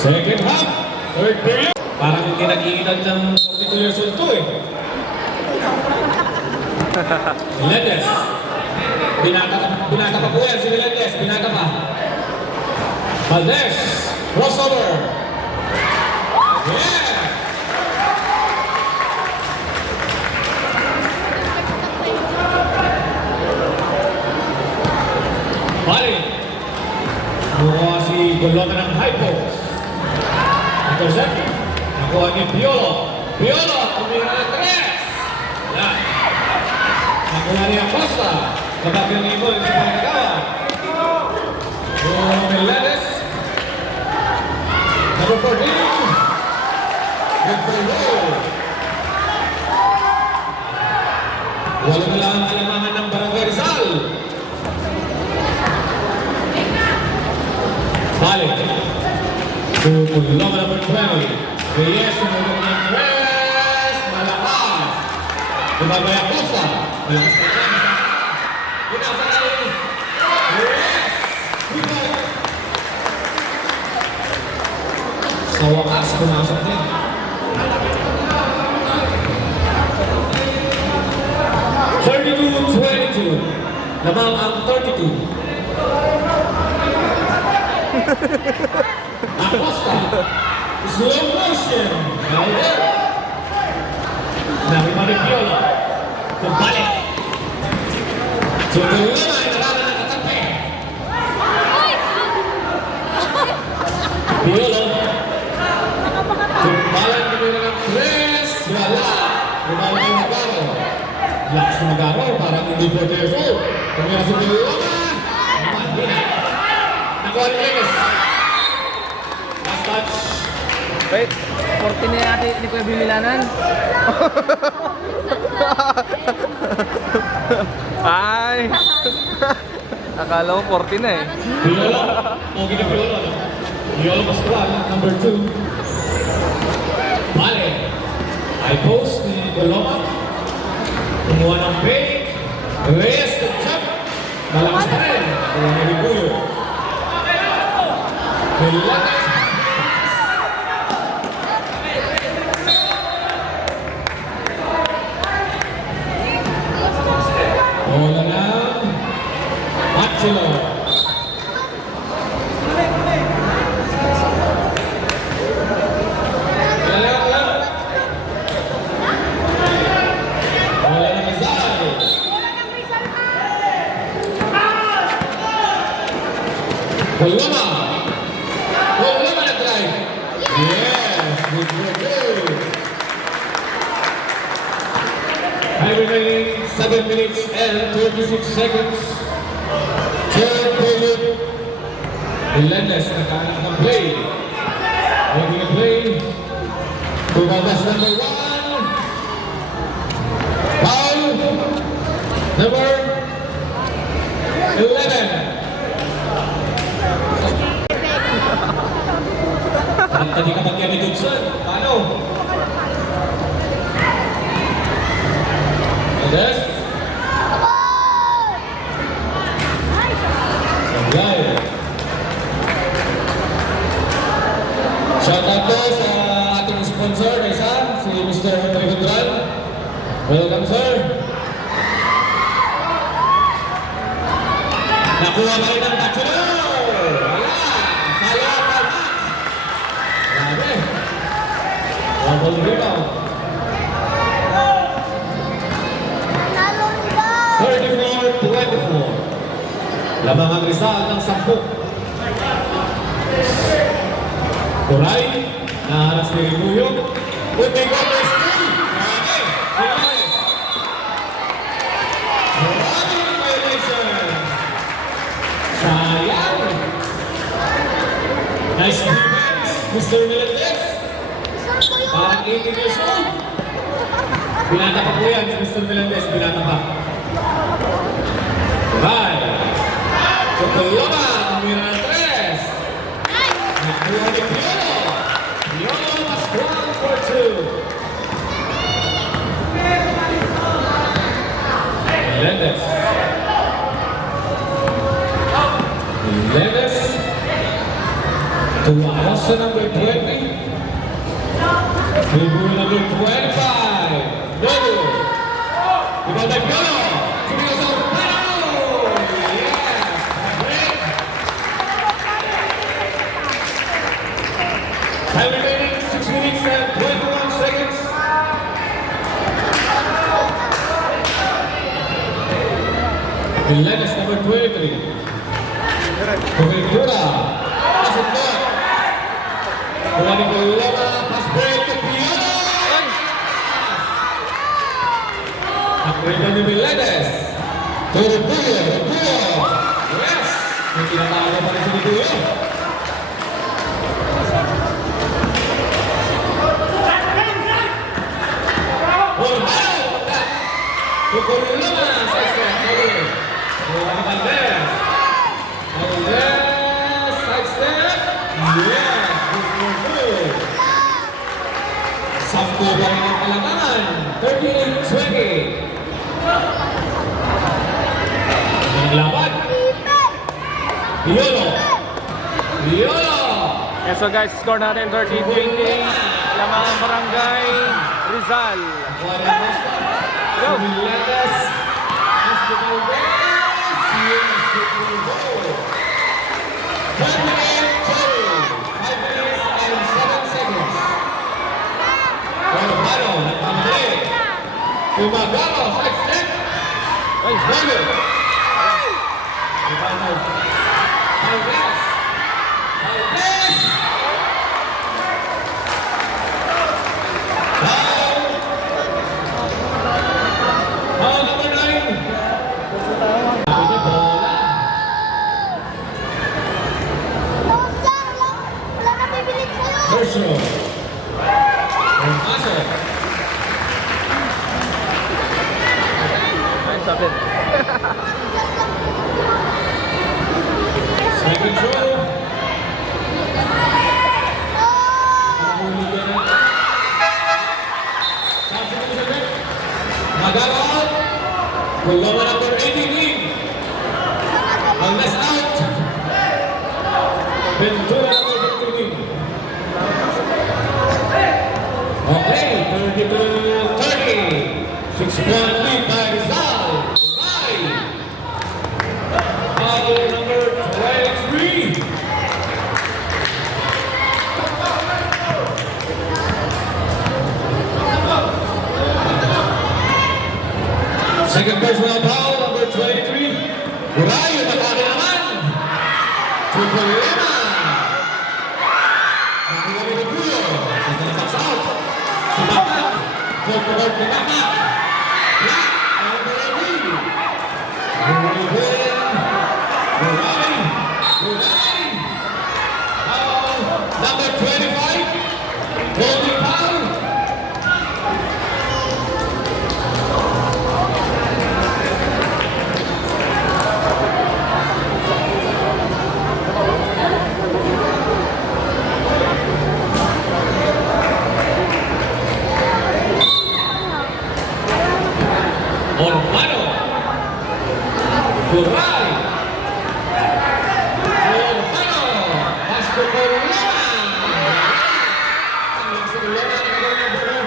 Second half, third period. Parang hindi nag-iinag ng 42 years old to eh. Melendez. Binata pa po yan si Melendez. Binata pa. Valdez. Crossover. Yeah! Bali. Nakuha si Golota ng high post. Intercept. Nakuha ni Piolo. Piolo. Tumira ng 3. Wala. Nakuha ni Acosta. Kapag yung ibon, hindi pa nagawa. Melendez. Number 14. Good for goal. Wala na lang ang alamangan ng Barangay Rizal. Balik. Tulong number 20. Reyes, tumulong ng Reyes. Malakas. Tumabay ang Costa. Malakas na lang. Pinasa tayo. Reyes. Sa wakas, pumasok din. Lamang ang 32. Acosta. Slow motion. Nakita ni Piolo. Kumbalik. Tulungan ay nalaman ng katampi. Piolo. Kumbalan nyo ng tres. Wala. Kumbalan ng Magaro. Lakas ng Magaro. Parang hindi 40 years old. Kumbalan si Piolo. Hindi na. Nakuha ni Reyes. Last touch. Wait, 40 na natin ni Kuya Bimilanan. Ay! Akala ko 40 na eh. Piolo. Okay na Piolo. Piolo Pascual, number 2. Vale. High post ni Coloma. Kumuha ng break. Reyes to jump. Malakas pa rin. Kumuha ni Ribuyo. Melendez. Bola ng Machilo. Bola ng Rizal. Coloma. Coloma na drive. Yes, good. Time remaining 7 minutes and 36 seconds. Third period. Melendez naka-play. Making a play. Tumagas number 1. Foul. Number 11. Ang tadi kapag yan ni Dudson. Paano? Melendez. Wow. Shout out po sa ating sponsor na isa, si Mr. Henry Gudral. Welcome, sir. Nakuha pa rin ang bachelor. Wala. Kaya pa na. Grabe. Double rebound. 34-24. Lamang ang Rizal ng 10. Turay, naharas ni Ribuyo. Puting Gomez, grabe! Melendez! Maraming violation! Sayang! Nice defense, Mr. Melendez! Parang 18 years old! Binata pa po yan si Mr. Melendez, binata pa. Bye! So, Coloma, tumira ng 3. Nakuha ni Piolo. Piolo Pascual for 2. Melendez. Melendez. To Acosta. Basta number 20. Figure number 25. Novo. Ikaw na Piolo. Sumigaw sa Pano. Yes. Break. Time remaining 6 minutes and 21 seconds. Milanes number 23. Coventura. Pasok po. Kumani ko Loma. Pass break to Piolo. Upgrade ni Milanes. To Rupuyo. Yes. May tinatago pa rin si Rupuyo. Pukul Loma. Sampo ba rin ang kalamangan? 38-20. Ang laban. Piolo. Okay, so guys, score natin 13-20. Lamangan Barangay Rizal. Go! Milanes. Hospital West. Hospital Goal. 5 minutes and 7 seconds. Romano, nagkamali. Tumagalo, side step. Ay, Romano. Romano. Alves. Foul number 9. Ini bola. Personal. Masuk. ay, stop it. Second throw. Magawa. Gulawa number 18. Ang last out. Ventura number 15. Okay, 32-30. 6-point lead by Rizal. Right. Foul number 23. Second personal foul, number 23. Burayo, matake naman. To Corona. Nakuha ni Rupuyo. Ito na box out. Sumakat. Full court ni Mama. Black. Number 18. Buray. Foul, number 25. Holding foul. Ormano. Buray. Ormano. Pasko por Loma. Ang sa Loma na nagawin ng bulo.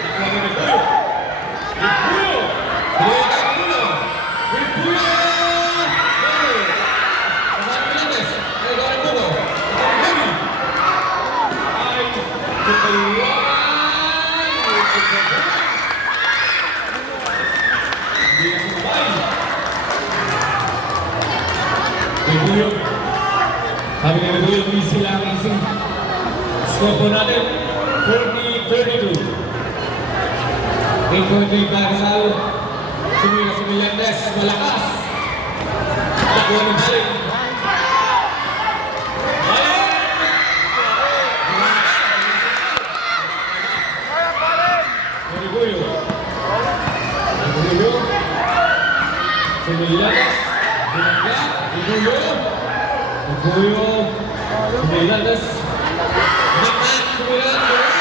Nakuha ni Ripuyo. Ripuyo. Ripuyo. Ang Milanes. Nagawin ng bulo. Ay, Ripuyo. Ripuyo. Sabi ni Ripuyo, easy lang, easy. Score po natin, 40-32. 8.3 para Rizal. Tumira si Milanes, malakas. Nakuha ni Balik. Ripuyo. Ripuyo. Si Milanes. Ripuyo. Milanes. Milanes.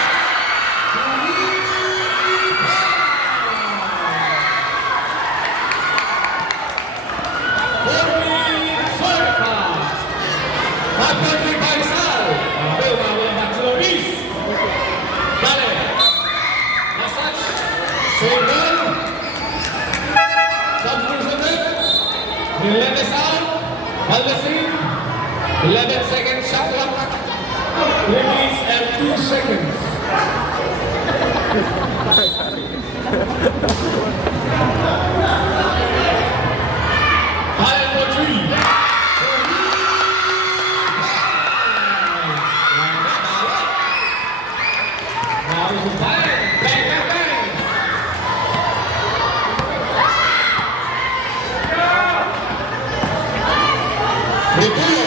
Milenes out. Baldasin. 11-second shot clock. Release and 2 seconds. Time for 3. Now is the time. Bang, bang, bang. Repeat.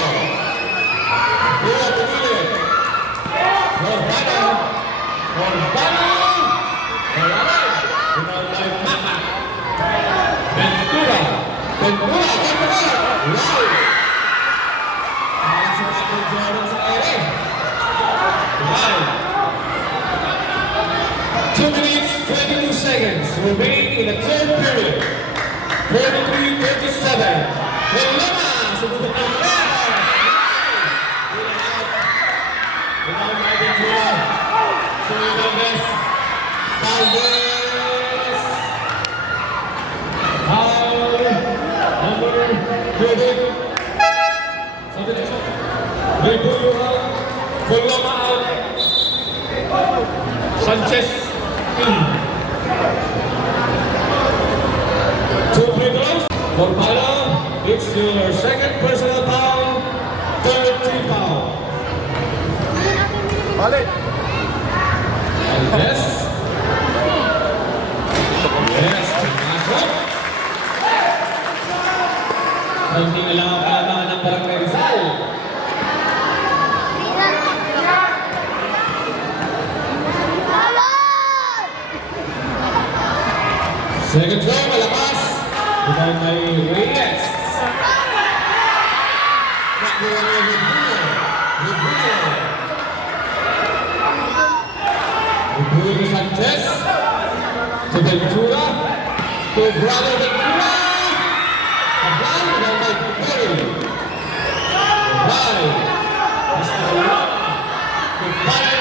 Remaining in the third period. 43-37. Problema! Sumubok ng left! Without Martin Jula. Showing the best. Valdez! Foul. Number 30. Sabi na siya. Rebuyo out. Problema out. Sanchez in. 2 free throws. For Palo, it's your second personal foul, third team foul. Balik. Yes. Yes, pumasok. Hindi alam ng Barangay Rizal. Second throw, malakas. Bukan kay Reyes. Nakuha niya Rebuyo. Rebuyo ni Sanchez. To Ventura. To Brother Ventura. Abay, bukan kay Perry. Abay. Basta wala. To Perry.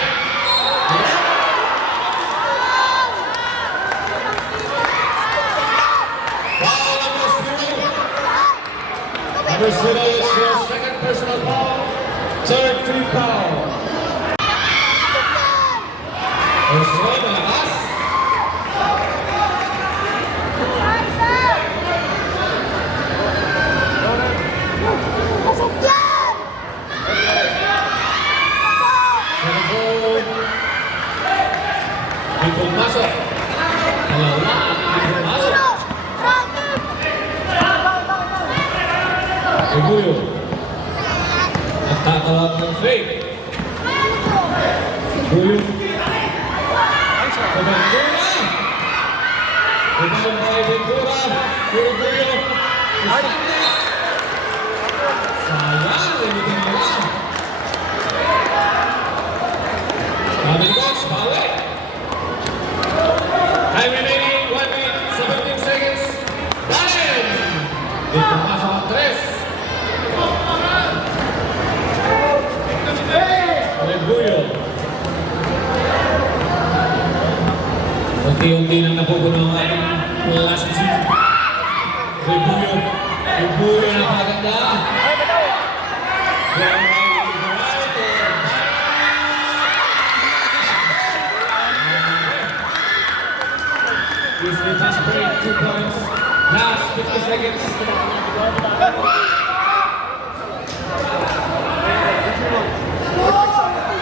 Number 0 is your second personal foul, third team foul. First one, malakas. Second goal. May pumasok. Dalawa ang may pumasok. Rebuyo. At tatawag ng fake. Rebuyo. Sa Ventura. Rebound by Ventura. Rebuyo. Sayang. Limitin nila. Sabi ni Coach, balik. Time remaining 1 minute 17 seconds. Balen! Di pumasok ang 3. Rebuyo. Unti-unti nang napupuno ang ating last season. Rebuyo. Rebuyo na paganda. Usually fast break, 2 points. Last 50 seconds.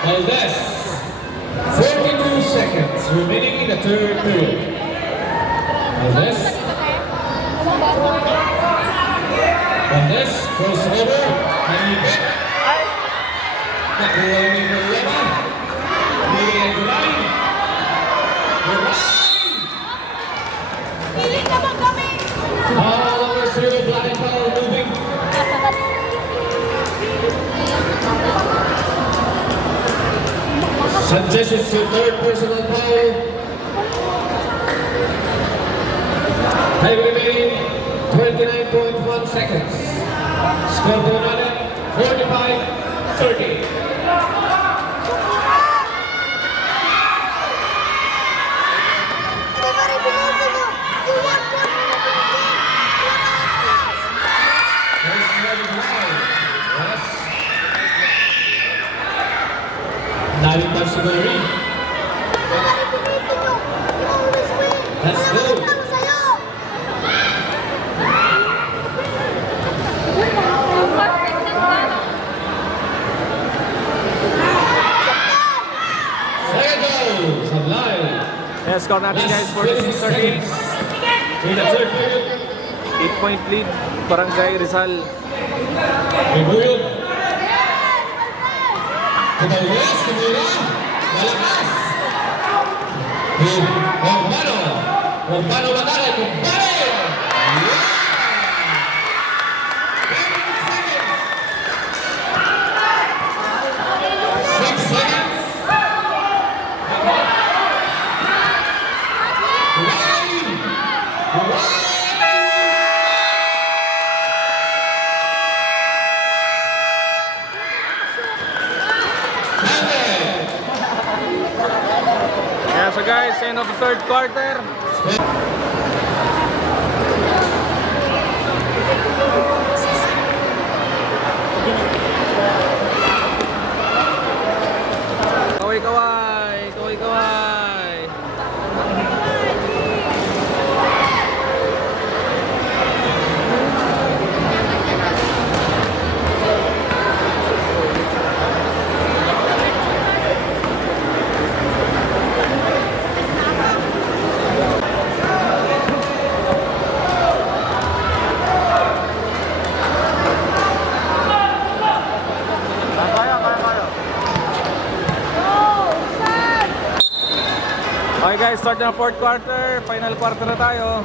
Valdez, 42 seconds remaining in the third period. Valdez. Valdez, crossover, Manipit. Nakuha ni Problema. Bigay ang Duray. Duray! All over 0, blind foul moving. Sanchez is your third personal foul. Time remaining 29.1 seconds. Score for another 45-30. score natin guys, Last 26 seconds 46-38. in the third period. 8-point lead, Barangay Rizal. Ibuyog. Kumawis, kumira. Malakas. Kumbano. Kumbano matali. Kumbano. Yeah. 6 seconds. Yeah, so guys, end of the third quarter. Kaway, kaway! Kaway, kaway! Okay guys, start na ang fourth quarter. Final quarter na tayo.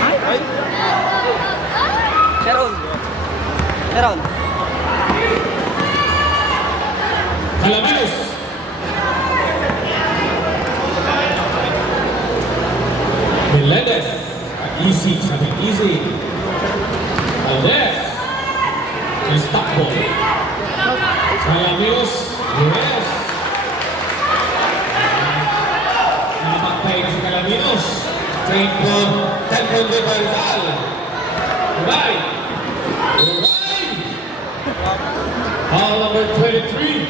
Ay! Sharon. Sharon. Calameros. Melendez. Easy, sabi easy. Valdez. Stop ball. Calameros. Yes. Nakapagpay na si Calameros. Tempo de Barzal. Right. Right. Foul number 23.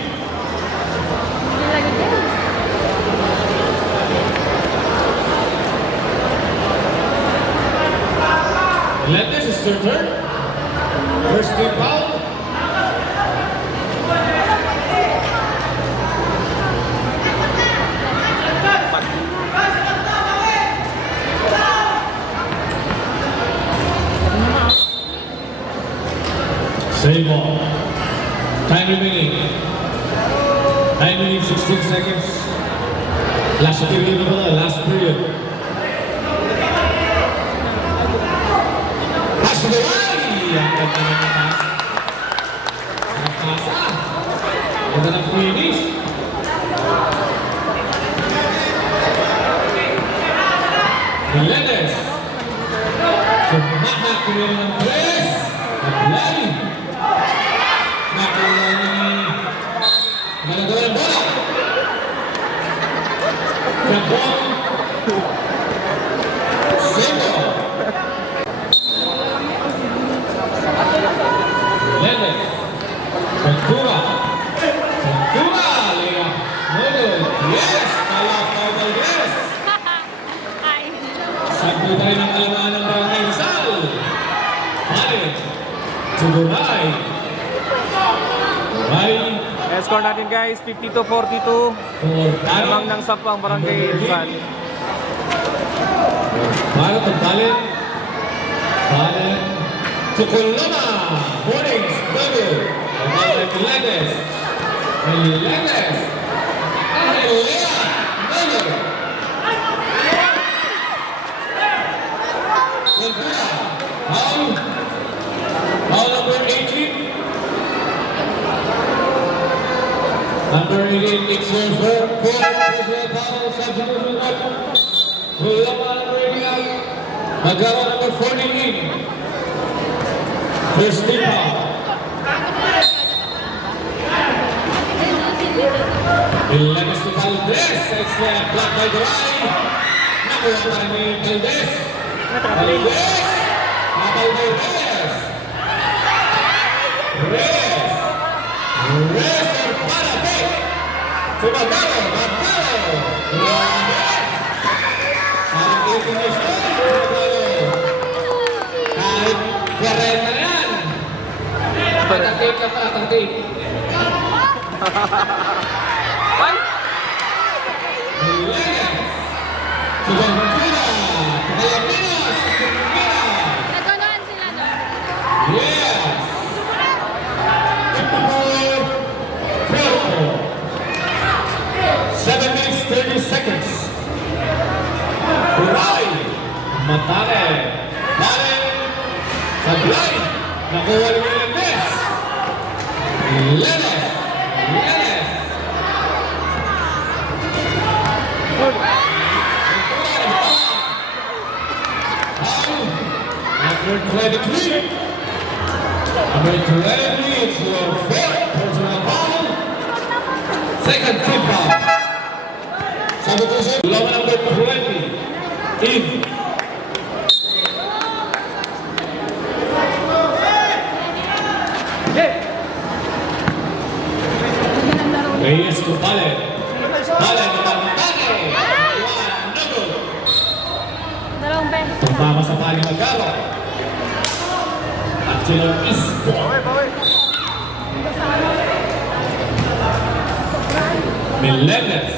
Melendez is their turn. First team foul. Save ball. Time remaining. 9 minutes, 16 seconds. Last period na pala, last period. Pass to the line! Ang ganda ng pass. Ang pasa. Ang ganda ng finish. Melendez. Sumakna, kumira ng press. Naglalim. Nakuha ni Malagawa ng bola. Gabon. Sebo. Melendez. Ventura. Ventura. Lea. Modo. Yes. Kalakaw Valdez. Sagdo tayo ng alamaan ng Barangay Rizal. Balik. Tuguray. Right. Score natin guys, 52-42. Lamang ng sapang Barangay Rizal. Para pagbalit. Balik. Tukulama. Mornings. Double. Melendez. Melendez. Lea. Double. Ventura. Foul. Foul number 18. Number 18, it's your fourth personal foul, substitution out. Kulama number 18. Magawa number 14. First team foul. Melendez to Valdez. It's blocked by the line. Nakuha pa rin ni Valdez. Valdez. Habal Valdez. Reyes. Reyes or Paratek. Sumadaro. Matalo. Ang definition. Sumadaro. Kahit 40 na yan. Patatik ka pa, patatik. Ay! Ventura, Palapinos, Naganoan sila doon. yes. 7 minutes 30 seconds. Huray! Matake. Dale. Sablay. Nakuha ni Melendez. Lenes. Lenes. Number 23. Number 23, it's your fourth personal foul. Second team foul. Sabi ko siya, lawan number 20. In. Reyes to Bale. Bale naman Bale. One, no good. Dalawang beses. Tumama sa pali Magaro. At sila Ispo. Melendez.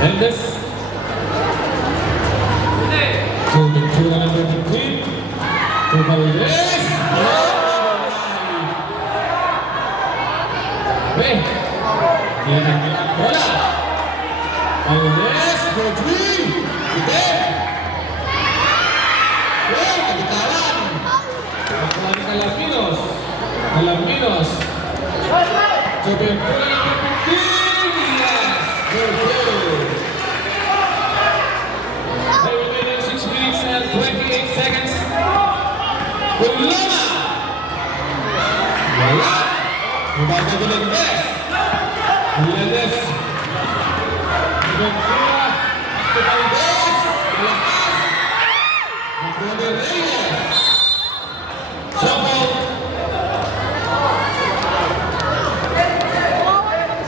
Melendez. To Ventura number 15. To Valdez. Hey. Yan ang bola. Valdez. For three. Ite. Hey, kagitawan. Nakuha ni Calapinos. Calapinos. To Ventura number 15. Yes. Good, good. They remain in 6 minutes and 28 seconds. Ulama! Wala! Mababa ko ng best. Melendez. Ventura. At Valdez. Malakas. Nakuha ni Reyes. Jumble.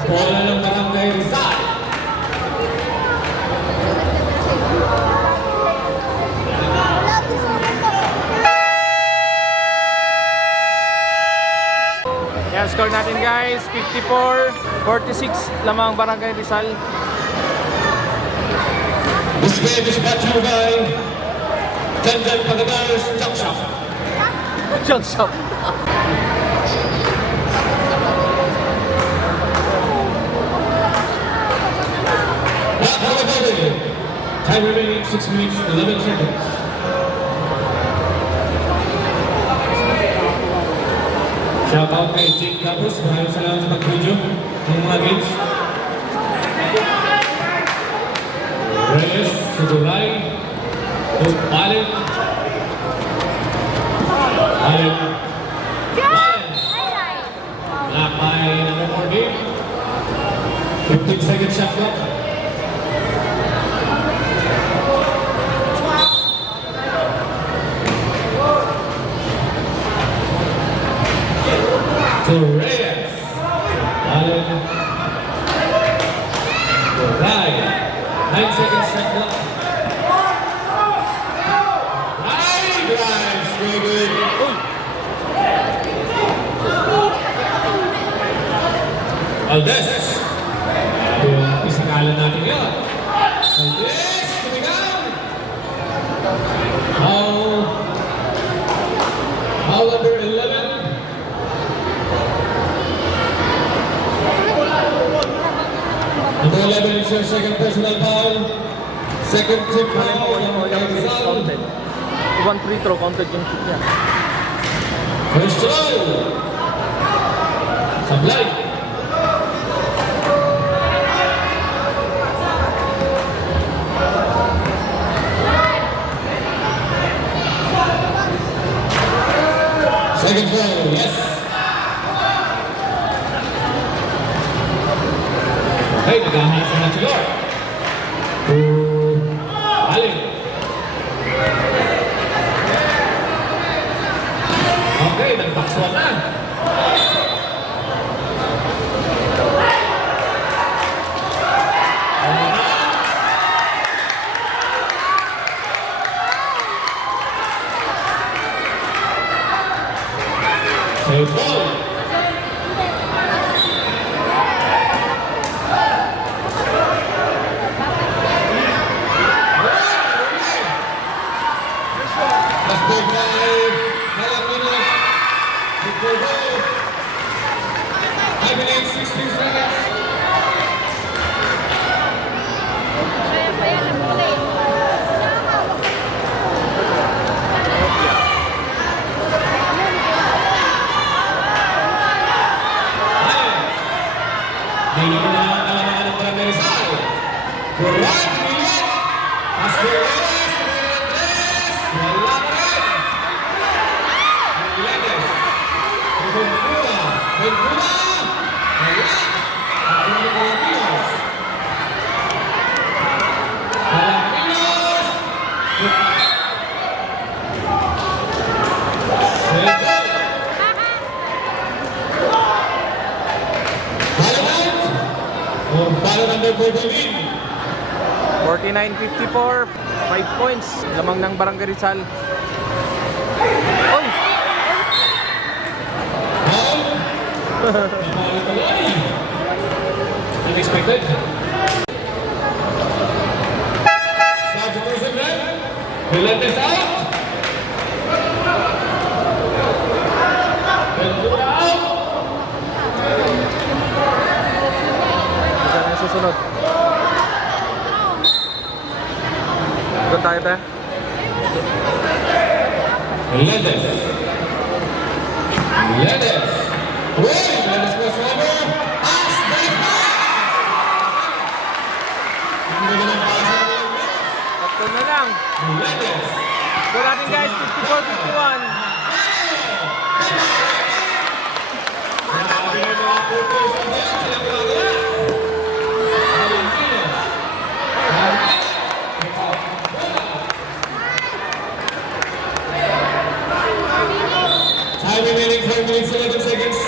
Bola ng Barangay Rizal. Yan, score natin guys, 54-46 lamang Barangay Rizal. This game is brought to you by Janjan Pagadar's Junk Shop. Junk shop. Time remaining 6 minutes 11 seconds. Shout out kay Jake Capos. Maraming salamat sa pag-video ng mga games. Reyes, Suduray, Balen. Balen. Balen. Black by number 14. 15 second shot clock. To Reyes. Balen. Suduray. 9 seconds shot clock. High drives, baby. Valdez. Yung isakalan natin yun. Valdez, tumigaw. Foul under 11. Number 11 is your second personal foul. Second team foul. Counted. One free throw counted yung kick niya. First throw. Sablay. Second throw, yes. Hey, naghahanap sa Nachilor. Alin. Okay, nagbakswan na. Kurang bilik. Asperes, Menendez. Wala pa rin. Menendez. Ventura. Ventura. Wala. Antonio Palacios. Palacios. Segal. Balaban. Oh, bala number 14. 49-54, 5 points. Lamang ng Barangay Rizal. Oy! Foul. Foul pala. Unexpected. Substitution red. Menendez out. Ventura out. Ito na yung susunod. Doon tayo tayo. Menendez. Menendez. Uy! Menendez crossover. Pass! Baliktad! Ang ganda ng pass ng Menendez. Tatlo na lang. Menendez. So natin guys, 54-51. Grabe yung mga pupils ng Diyos. Silang ginagawa. Valentínos. Time remaining 4 minutes 11 seconds.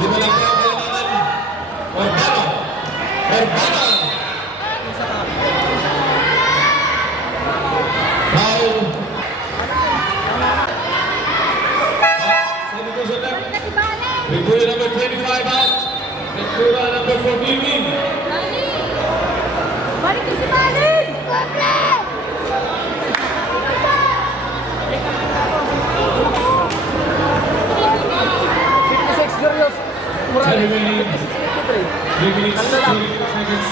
Lima lang tayo kailangan. Urbano. Urbano. Foul. Substitution left. Ventura number 25 out. Ventura number 14 in. Balik ka si Bali! Kobre! Time remaining 3 minutes 22 seconds.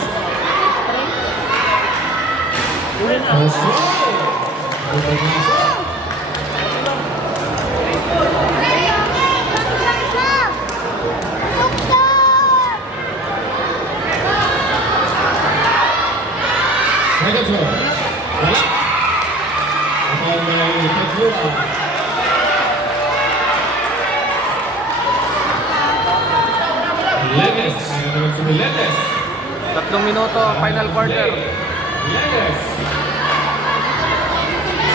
That's Second throw. Wala. Foul by Ventura. Menendez. Ayaw naman si Menendez. 3 minuto, final quarter. Menendez.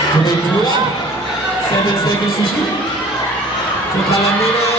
To Ventura. 7 seconds to shoot. To Calamino.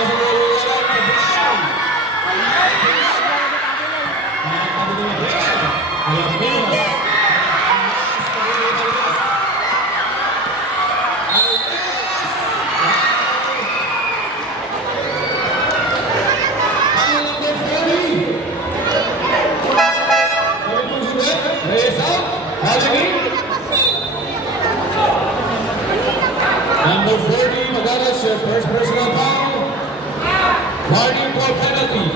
Number 40, Magalas, your first personal foul. Warning for penalty.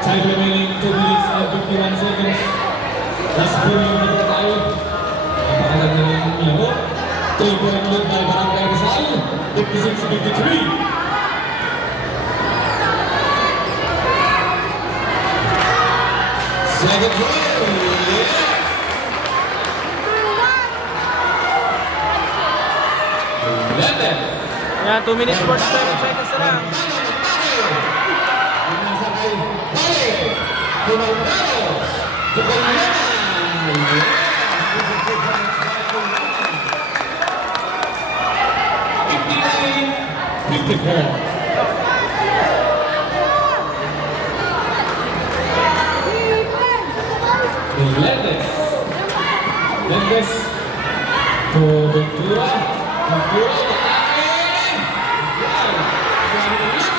Time remaining 2 minutes and 51 seconds. Last period na tayo. Napakaganda ng laro. 3-point lead by Barangay Rizal. 56-53. Second throw. Yeah. Menendez. Yan, 2 minutes 47 seconds na lang. Menendez to Ventura. Ventura. Menendez.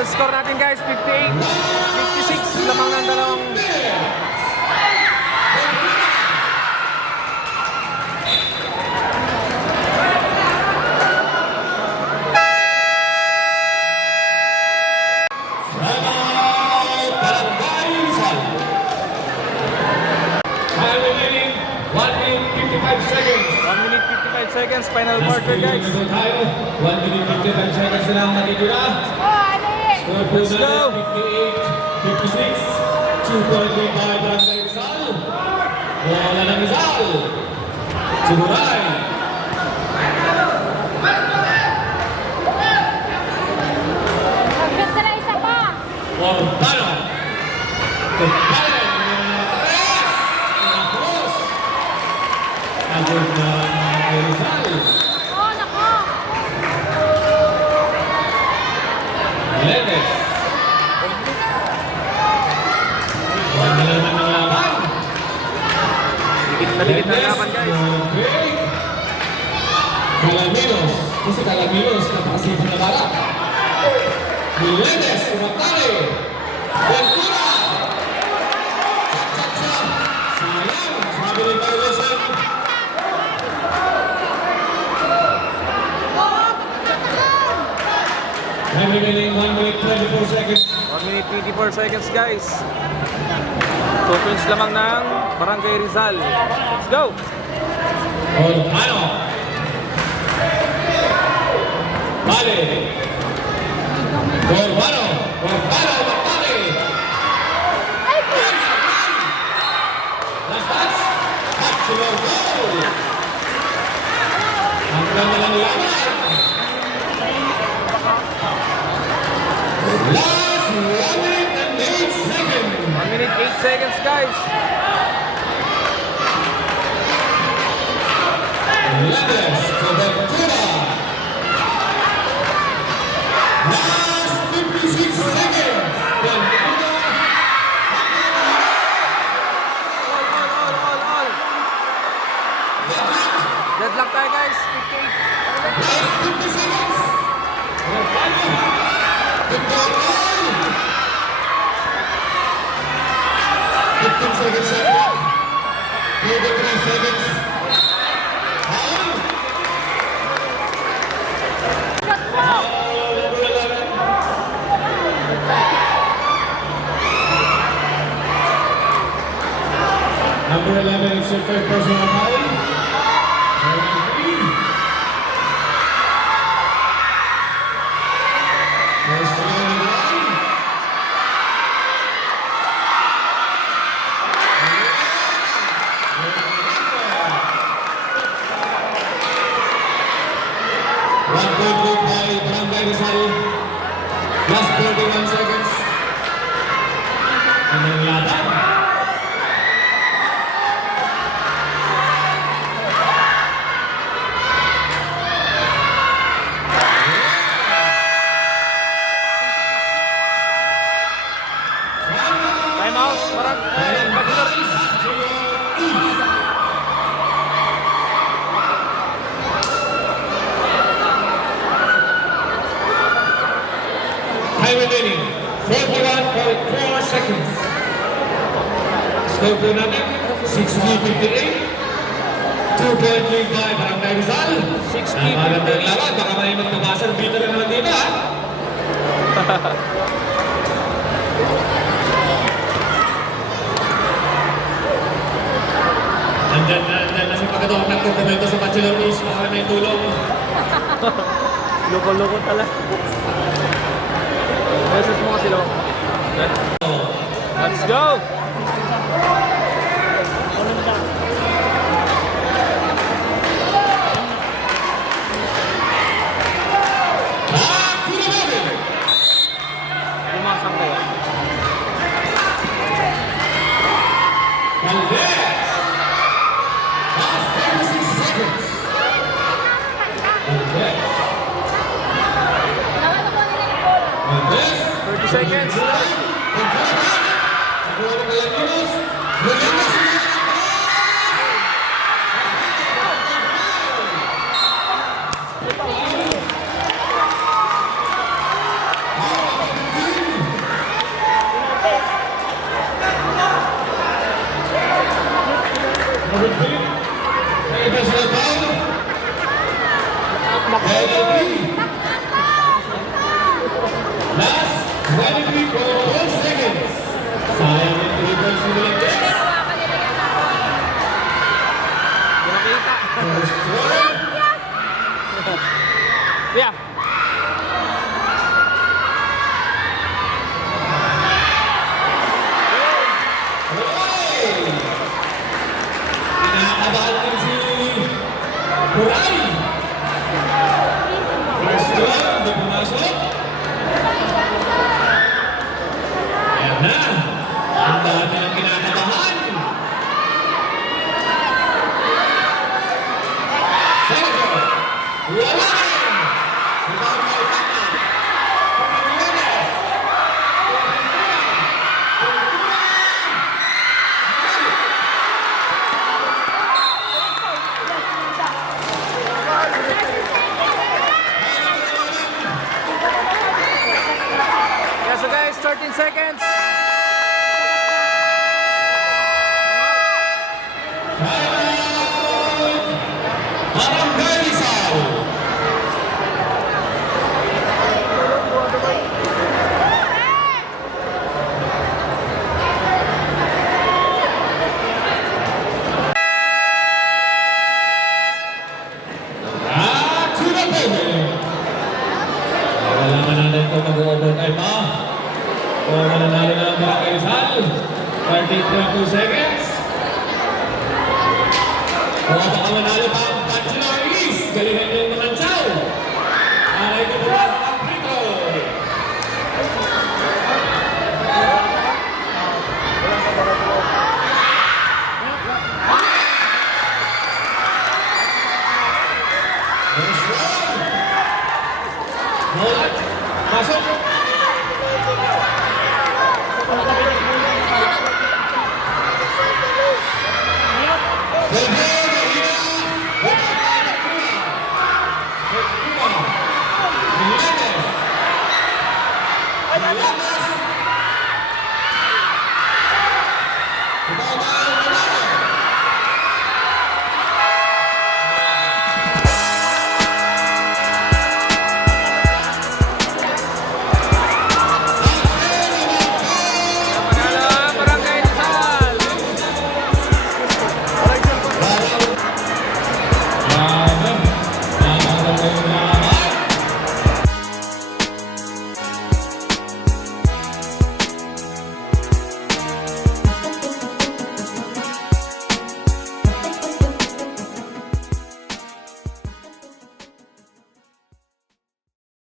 Final score natin guys, 58-56. Lamang ng dalawang. Time remaining 1 minute 55 seconds. 1 minute 55 seconds, final quarter guys. Tayo, 1 minute 55 seconds na lang natitira. Score po Let's go. natin 58-56. 2 point lead by Barangay Rizal. Bola ng Rizal. Siguray. Hanggang sila isa pa. Montano. Kumpalen. Nakos. Agad na kay Rizal. Nako, nako. Leves. Wala naman ng laban. Ligit na laban guys. Calaminos. Kasi Calaminos, napakasipon na bala. Milenes, umatali. Ventura. Chak-chak-chak. Sayang, sabi ni Carlosen. Time remaining 1 minute 24 seconds. 1 minute 24 seconds guys. 2 points lamang ng Barangay Rizal. Let's go! Montano. Vale. Corbano. Corbano, Matale. Last touch. Actual goal. Ang ganda ng laban. Last 1 minute and 8 seconds. 1 minute 8 seconds guys. Leves to Ventura. Last 56 seconds. Ventura. All. Deadlock tayo guys. 58. Last 50 seconds. Montano. Ventura. 15 seconds left. 33 seconds. Number 11 is your third personal foul. 33. First foul on the line. One point lead by Barangay Rizal. Last 41 seconds. And then laban. Time out. Barangay. Time remaining 41.4 seconds. Score po natin 60-58. 2 point lead by Barangay Rizal. 60-58. Napagandang laban. Baka may magpapasang dito na naman dito ha. Andyan na si Pagkatong nagkukomento sa Bachelor News. Baka may tulong. Loko-loko talaga. Message mo kasi lo. Let's go! Lumasang kayo. Valdez. Last 36 seconds. Valdez. Valdez. 30 seconds. Penalty. Last 23.4 seconds. Sayang yung 3 points ni Melendez. Hindi makita. Score. Yeah. Kinakabahan din si Buray. First one, hindi pumasok. Ayan na. Ang dami ng kinakabahan. Second one. Wala rin. Rebound by Tata. Jimenez. Yeah, so guys, 13 seconds. Barangay Rizal. To the pavement. Kailangan natin ito mag-overtime pa. O mananalo na ang Barangay Rizal. 13.2 seconds. O baka manalo pa ang Bachelor East. Galingan yung mga chow. Aray ko mula sa Aprito. Masuk.